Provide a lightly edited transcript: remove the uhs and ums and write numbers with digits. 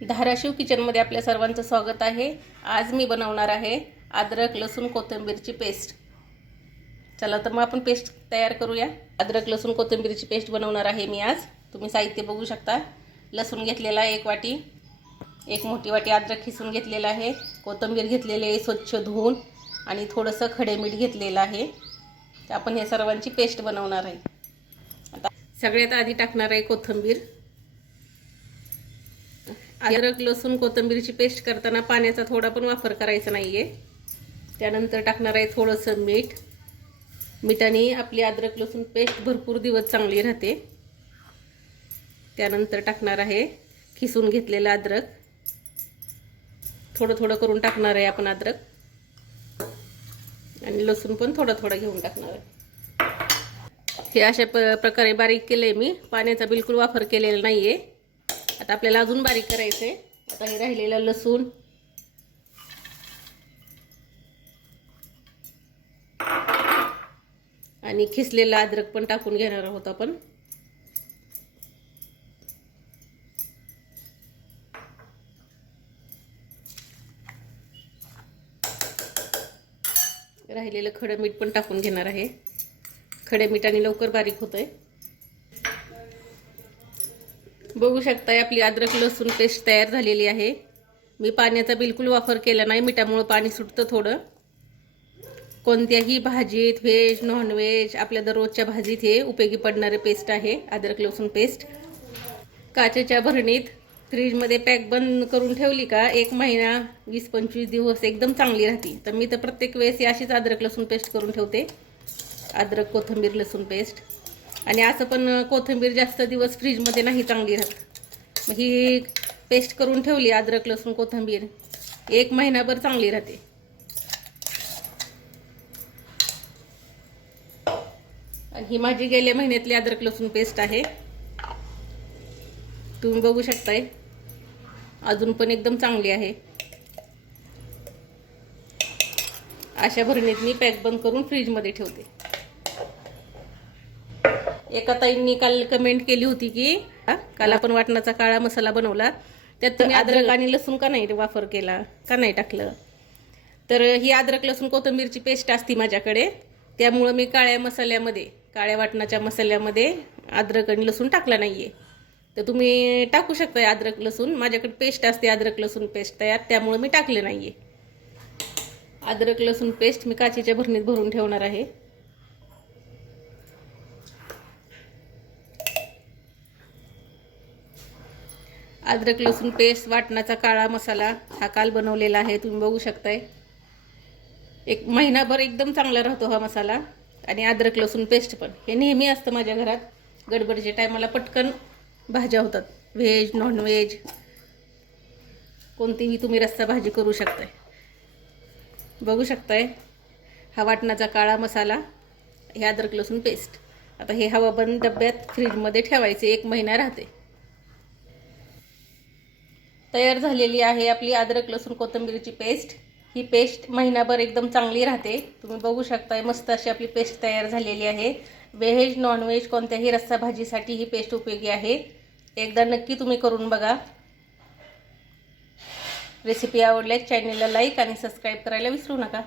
धाराशिव किचनमध्ये आपल्या सर्वांचं स्वागत आहे। आज मी बनवणार आहे अद्रक लसूण कोथिंबीरची पेस्ट। चला तर मग आपण पेस्ट तयार करूया। अद्रक लसूण कोथिंबीरची पेस्ट बनवणार आहे मी आज। तुम्ही साहित्य बघू शकता। लसूण घेतलेला 1 वाटी, 1 मोठी वाटी अद्रक खिसून घेतलेला आहे, कोथिंबीर घेतलेली आहे स्वच्छ धुवून आणि थोडंसं खडे मीठ घेतलेलं आहे। तर आपण हे सर्वांची पेस्ट बनवणार आहे। आता सगळ्यात आधी टाकणार आहे कोथिंबीर। अद्रक लसूण कोथिंबीरची पेस्ट करताना पाण्याचा थोडा पण वापर करायचा नाहीये। त्यानंतर टाकणार आहे थोडंसं मीठ। मिठाने आपली अद्रक लसूण पेस्ट भरपूर दिवस चांगली राहते। त्यानंतर टाकणार आहे खिसून घेतलेला अद्रक। थोडं थोडं करून टाकणार आहे आपण अद्रक, आणि लसूण पण थोडं थोडं घेऊन टाकणार आहे। हे अशा प्रकारे बारीक केले मी, पाण्याचा बिलकुल वापर केलेला नाहीये। आता आपल्याला अजून बारीक करायचे। आता हे राहिलेला लसूण, आणि खिसलेला अद्रक पण टाकून घेणार आहोत आपण। राहिलेलं खडं मीठ पण टाकून घेणार आहे। खडे मिठाने लवकर बारीक होतंय। बघू शकताय आपली अद्रक लसूण पेस्ट तयार झालेली आहे। मी पाण्याचा बिलकुल वापर केला नाही, मिठामुळे पाणी सुटतं थोडं। कोणत्याही भाजीत, व्हेज नॉन व्हेज, आपल्या दररोजच्या भाजीत हे उपयोगी पडणारे पेस्ट आहे अद्रक लसूण पेस्ट। काचेच्या भरणीत फ्रीजमध्ये पॅक बंद करून ठेवली का 1 महिना 20-25 दिवस एकदम चांगली राहते। तर मी तर प्रत्येक वेळेस अशीच अद्रक लसूण पेस्ट करून ठेवते, अद्रक कोथिंबीर लसूण पेस्ट। आणि असं पण कोथिंबीर जास्त दिवस फ्रीजमध्ये नाही चांगली राहत। मग ही पेस्ट करून ठेवली अद्रक लसूण कोथिंबीर 1 महिनाभर चांगली राहते। आणि ही माझी गेल्या महिन्यातली अद्रक लसूण पेस्ट आहे। तुम्ही बघू शकताय अजून पण एकदम चांगली आहे। अशा भरणीत मी पॅक बंद करून फ्रीजमध्ये ठेवते। एका ताईंनी काल कमेंट केली होती की काल आपण वाटणाचा काळा मसाला बनवला, त्यात तुम्ही अद्रक आणि लसूण का नाही वापर केला, का नाही टाकलं? तर ही अद्रक लसूण कोथिंबीरची पेस्ट असती माझ्याकडे, त्यामुळे मी काळ्या वाटणाच्या मसाल्यामध्ये अद्रक आणि लसूण टाकला नाहीये। तर तुम्ही टाकू शकता अद्रक लसूण, माझ्याकडे पेस्ट असते अद्रक लसूण पेस्ट तयार, त्यामुळे मी टाकले नाहीये। अद्रक लसूण पेस्ट मी काचेच्या भरणीत भरून ठेवणार आहे। अद्रक लसूण पेस्ट, वाटणाचा काळा मसाला हा काल बनवलेला आहे। तुम्ही बघू शकताय 1 महिनाभर एकदम चांगला राहतो हा मसाला। आणि अद्रक लसूण पेस्ट पण हे नेहमी असतं माझ्या घरात। गडबडीच्या टायमाला पटकन भाज्या होतात, व्हेज नॉन व्हेज कोणतीही तुम्ही रस्सा भाजी करू शकताय। बघू शकताय हा वाटणाचा काळा मसाला, हे अद्रक लसूण पेस्ट। आता हे हवाबंद डब्यात फ्रीजमध्ये ठेवायचे, 1 महिना राहते। तयार झालेली आहे आपली अद्रक लसूण कोथिंबीरची पेस्ट। ही पेस्ट महिनाभर एकदम चांगली राहते। तुम्ही बघू शकताय मस्त अशी आपली पेस्ट तयार झालेली आहे। व्हेज नॉन व्हेज कोणत्याही रस्सा भाजीसाठी ही पेस्ट उपयोगी आहे। एकदा नक्की तुम्ही करून बघा। रेसिपी आवडल्यास चॅनलला लाईक आणि सबस्क्राईब करायला विसरू नका।